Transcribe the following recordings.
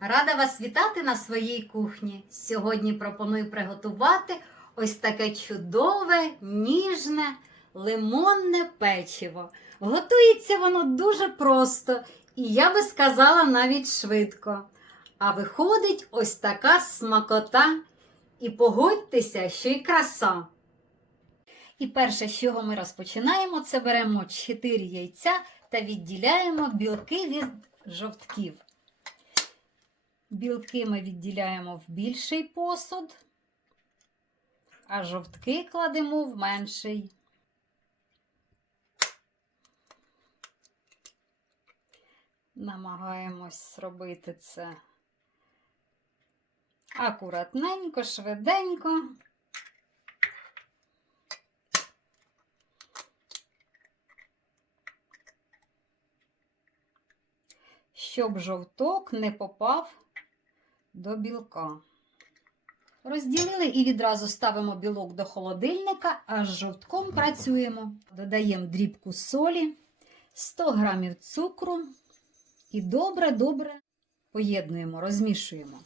Рада вас вітати на своїй кухні. Сьогодні пропоную приготувати ось таке чудове, ніжне, лимонне печиво. Готується воно дуже просто і я би сказала навіть швидко. А виходить ось така смакота. І погодьтеся, що й краса. І перше, з чого ми розпочинаємо, це беремо 4 яйця та відділяємо білки від жовтків. Білки ми відділяємо в більший посуд, а жовтки кладемо в менший. Намагаємось зробити це акуратненько, швиденько. Щоб жовток не попав до білка. Розділили і відразу ставимо білок до холодильника, а з жовтком працюємо. Додаємо дрібку солі, 100 грамів цукру і добре-добре поєднуємо, розмішуємо.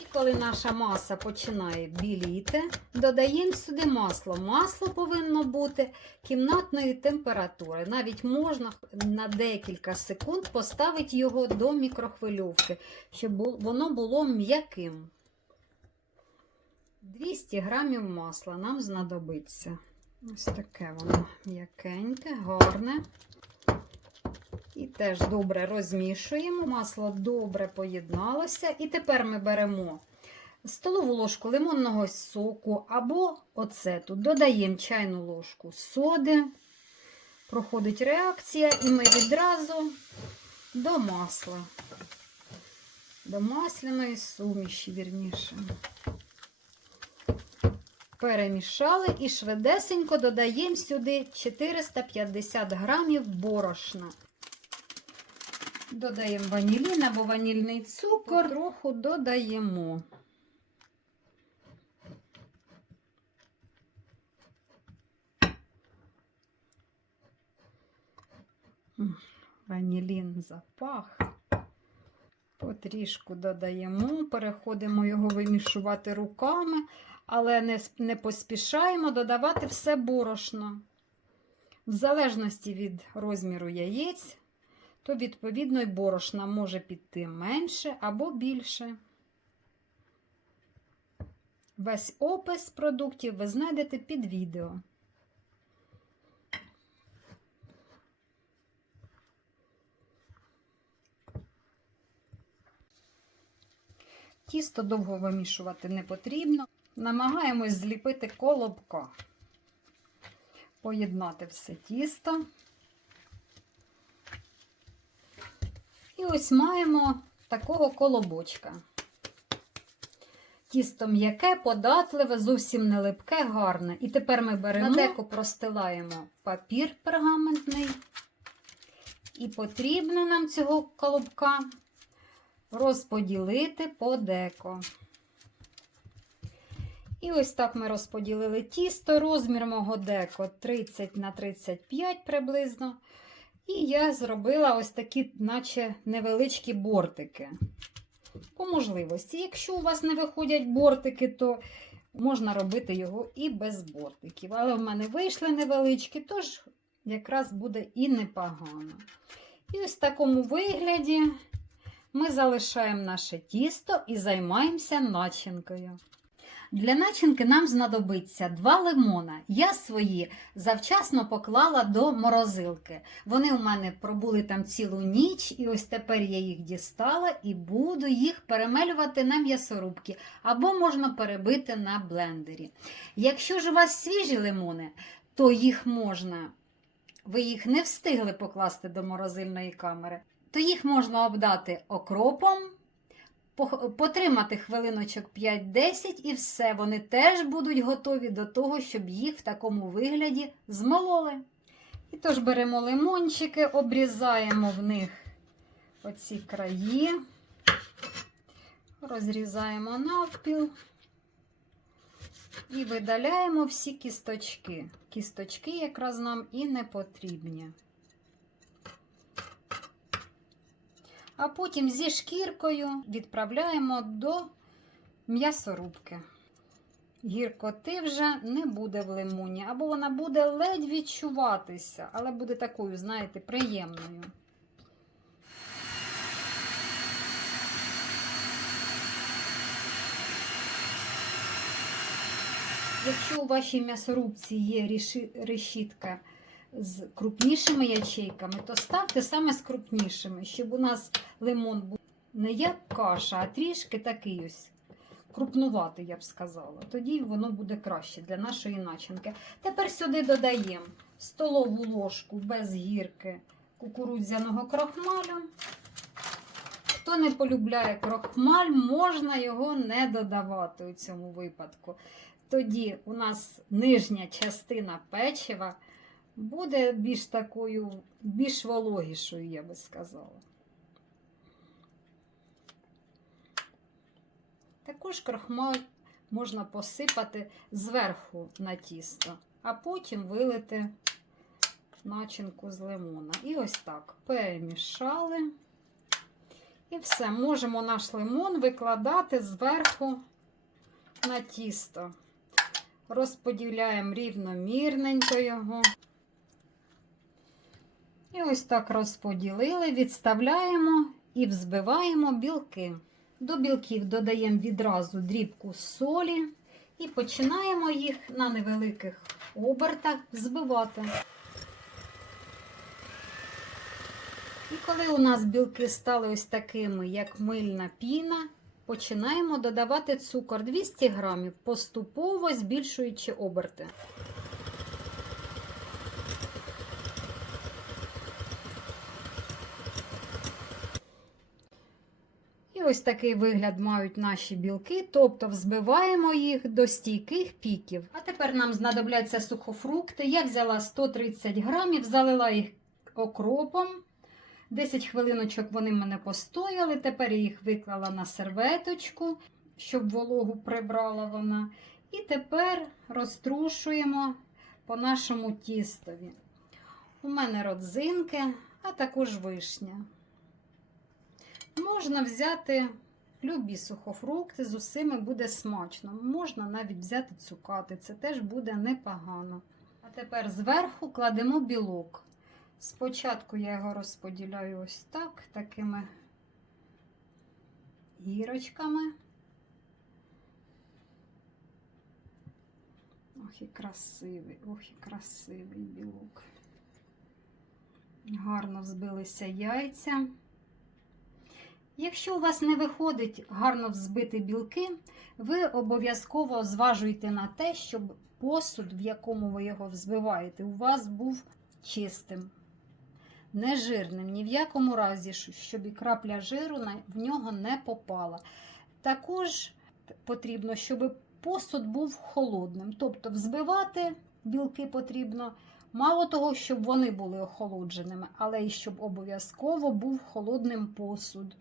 І коли наша маса починає біліти, додаємо сюди масло. Масло повинно бути кімнатної температури. Навіть можна на декілька секунд поставити його до мікрохвильовки, щоб воно було м'яким. 200 грамів масла нам знадобиться. Ось таке воно м'якеньке, гарне. І теж добре розмішуємо. Масло добре поєдналося. І тепер ми беремо столову ложку лимонного соку або оцету. Додаємо чайну ложку соди. Проходить реакція, і ми відразу до масла, до масляної суміші, вірніше. Перемішали і швидесенько додаємо сюди 450 грамів борошна. Додаємо ванілін або ванільний цукор, трохи додаємо. Ванілін запах. Потрішку додаємо, переходимо його вимішувати руками, але не, не поспішаємо додавати все борошно. В залежності від розміру яєць, то відповідно й борошна може піти менше або більше. Весь опис продуктів ви знайдете під відео. Тісто довго вимішувати не потрібно. Намагаємось зліпити колобка. Поєднати все тісто. І ось маємо такого колобочка. Тісто м'яке, податливе, зовсім не липке, гарне. І тепер ми беремо на деко простилаємо папір пергаментний. І потрібно нам цього колобка розподілити по деко. І ось так ми розподілили тісто, розмір мого деко 30 на 35 приблизно. І я зробила ось такі, наче невеличкі бортики. По можливості. Якщо у вас не виходять бортики, то можна робити його і без бортиків. Але в мене вийшли невеличкі, тож якраз буде і непогано. І ось в такому вигляді ми залишаємо наше тісто і займаємося начинкою. Для начинки нам знадобиться два лимона. Я свої завчасно поклала до морозилки. Вони у мене пробули там цілу ніч, і ось тепер я їх дістала і буду їх перемелювати на м'ясорубки або можна перебити на блендері. Якщо ж у вас свіжі лимони, то їх можна, ви їх не встигли покласти до морозильної камери, то їх можна обдати окропом. Потримати хвилиночок 5-10 і все, вони теж будуть готові до того, щоб їх в такому вигляді змололи. І тож беремо лимончики, обрізаємо в них оці краї, розрізаємо навпіл і видаляємо всі кісточки. Кісточки якраз нам і не потрібні. А потім зі шкіркою відправляємо до м'ясорубки. Гіркоти вже не буде в лимоні, або вона буде ледь відчуватися, але буде такою, знаєте, приємною. Якщо у вашій м'ясорубці є решітка з крупнішими ячейками, то ставте саме з крупнішими, щоб у нас лимон був не як каша, а трішки такий ось крупнуватий, я б сказала. Тоді воно буде краще для нашої начинки. Тепер сюди додаємо столову ложку без гірки кукурудзяного крохмалю. Хто не полюбляє крохмаль, можна його не додавати у цьому випадку. Тоді у нас нижня частина печива буде більш такою, більш вологішою, я би сказала. Також крохмаль можна посипати зверху на тісто, а потім вилити начинку з лимона. І ось так перемішали. І все, можемо наш лимон викладати зверху на тісто. Розподіляємо рівномірненько його. І ось так розподілили, відставляємо і взбиваємо білки. До білків додаємо відразу дрібку солі і починаємо їх на невеликих обертах взбивати. І коли у нас білки стали ось такими, як мильна піна, починаємо додавати цукор 200 грамів, поступово збільшуючи оберти. Ось такий вигляд мають наші білки, тобто взбиваємо їх до стійких піків. А тепер нам знадобляться сухофрукти. Я взяла 130 грамів, залила їх окропом. 10 хвилиночок вони в мене постояли. Тепер я їх виклала на серветочку, щоб вологу прибрала вона. І тепер розтрушуємо по нашому тістові. У мене родзинки, а також вишня. Можна взяти любі сухофрукти, з усіми буде смачно. Можна навіть взяти цукати, це теж буде непогано. А тепер зверху кладемо білок. Спочатку я його розподіляю ось так, такими гірочками. Ох, і красивий, ох, і красивий білок. Гарно взбилися яйця. Якщо у вас не виходить гарно взбити білки, ви обов'язково зважуйте на те, щоб посуд, в якому ви його взбиваєте, у вас був чистим, не жирним, ні в якому разі, щоб і крапля жиру в нього не попала. Також потрібно, щоб посуд був холодним. Тобто взбивати білки потрібно. Мало того, щоб вони були охолодженими, але й щоб обов'язково був холодним посуд.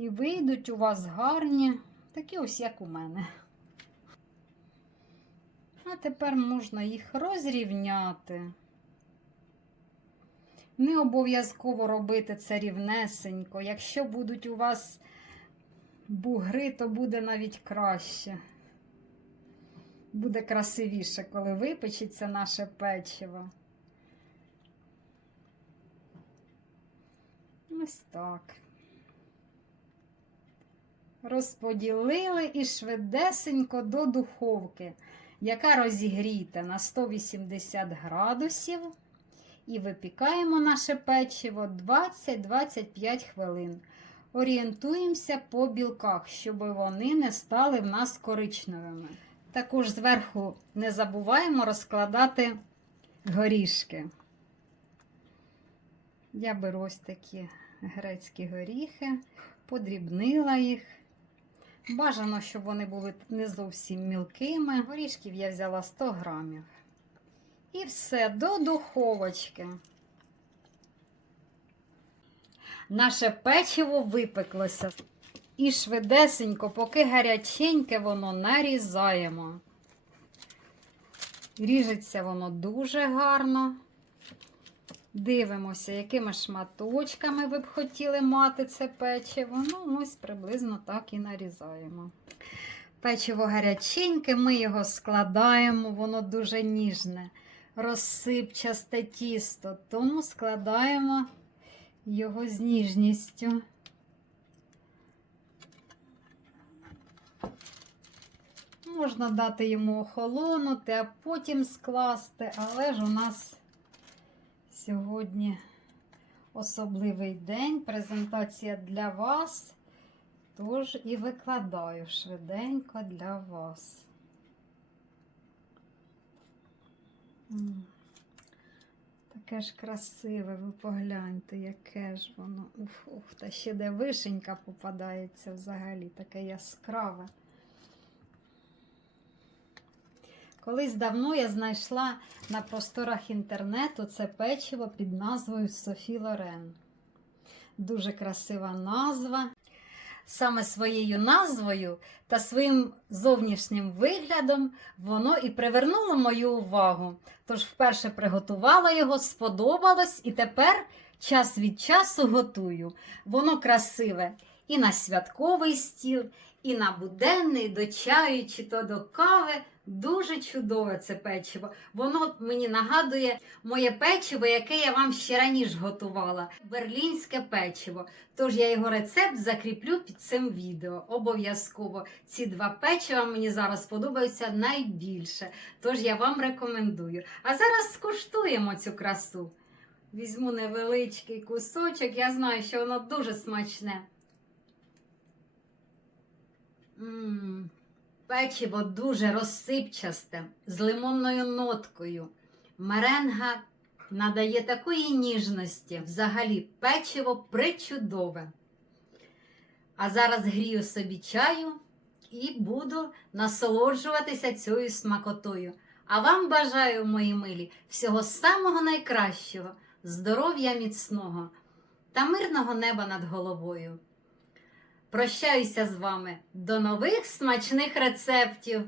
І вийдуть у вас гарні, такі ось як у мене. А тепер можна їх розрівняти. Не обов'язково робити це рівнесенько. Якщо будуть у вас бугри, то буде навіть краще. Буде красивіше, коли випечеться наше печиво. Ось так. Розподілили і швидесенько до духовки, яка розігріта на 180 градусів. І випікаємо наше печиво 20-25 хвилин. Орієнтуємося по білках, щоб вони не стали в нас коричневими. Також зверху не забуваємо розкладати горішки. Я беру ось такі грецькі горіхи, подрібнила їх. Бажано, щоб вони були не зовсім мілкими. Горішків я взяла 100 грамів. І все, до духовочки. Наше печиво випеклося. І швидесенько, поки гаряченьке, воно нарізаємо. Ріжеться воно дуже гарно. Дивимося, якими шматочками ви б хотіли мати це печиво. Ну, ось приблизно так і нарізаємо. Печиво гаряченьке, ми його складаємо, воно дуже ніжне, розсипчасте тісто, тому складаємо його з ніжністю. Можна дати йому охолонути, а потім скласти, але ж у нас сьогодні особливий день, презентація для вас. Тож і викладаю швиденько для вас. Таке ж красиве, ви погляньте, яке ж воно. Уф, ух, та ще де вишенька попадається взагалі, таке яскраве. Колись давно я знайшла на просторах інтернету це печиво під назвою Софі Лорен. Дуже красива назва. Саме своєю назвою та своїм зовнішнім виглядом воно і привернуло мою увагу. Тож вперше приготувала його, сподобалось, і тепер час від часу готую. Воно красиве і на святковий стіл, і на буденний до чаю чи то до кави. Дуже чудове це печиво. Воно мені нагадує моє печиво, яке я вам ще раніше готувала. Берлінське печиво. Тож я його рецепт закріплю під цим відео. Обов'язково ці два печива мені зараз подобаються найбільше. Тож я вам рекомендую. А зараз скуштуємо цю красу. Візьму невеличкий кусочок, я знаю, що воно дуже смачне. М, Печиво дуже розсипчасте, з лимонною ноткою. Меренга надає такої ніжності. Взагалі, печиво причудове. А зараз грію собі чаю і буду насолоджуватися цією смакотою. А вам бажаю, мої милі, всього самого найкращого, здоров'я міцного та мирного неба над головою. Прощаюся з вами до нових смачних рецептів!